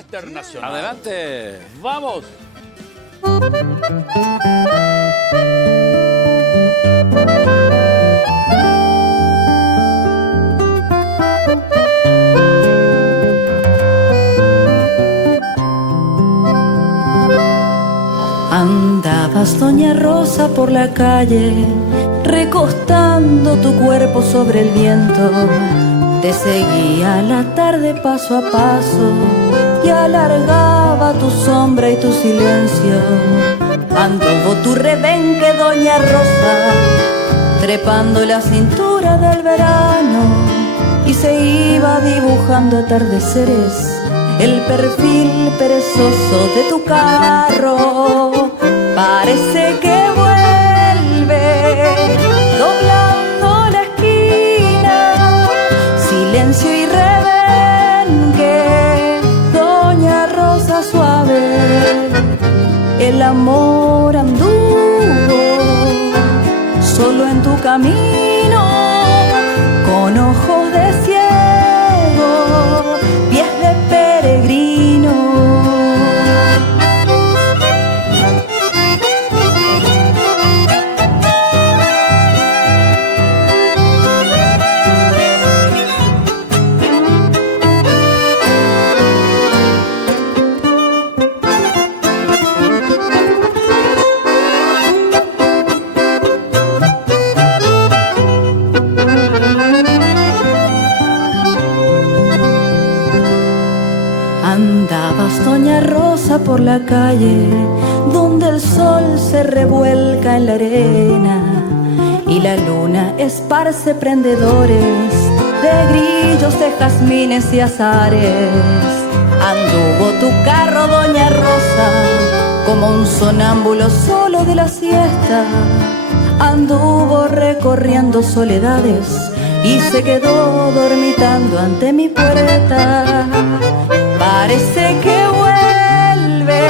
internacional. Adelante. ¡Vamos! Andabas, doña Rosa, por la calle, recostando tu cuerpo sobre el viento. Te seguía la tarde paso a paso y alargaba tu sombra y tu silencio. Anduvo tu rebenque, doña Rosa, trepando la cintura del verano, y se iba dibujando atardeceres el perfil perezoso de tu carro. Parece que vuelve doblando la esquina, silencio y rebenque, doña Rosa suave. El amor anduvo solo en tu camino, con ojos de ciego, pies de peregrino. Andabas, doña Rosa, por la calle, donde el sol se revuelca en la arena y la luna esparce prendedores de grillos, de jazmines y azares. Anduvo tu carro, doña Rosa, como un sonámbulo solo de la siesta. Anduvo recorriendo soledades y se quedó dormitando ante mi puerta. Parece que vuelve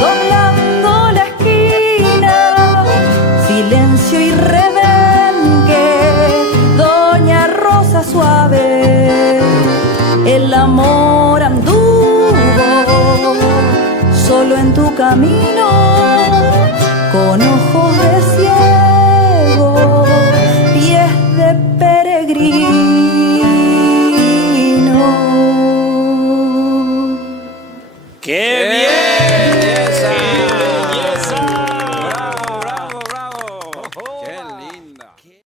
doblando la esquina, silencio y rebenque, doña Rosa suave. El amor anduvo solo en tu camino, con ojos de ciego, pies de peregrino.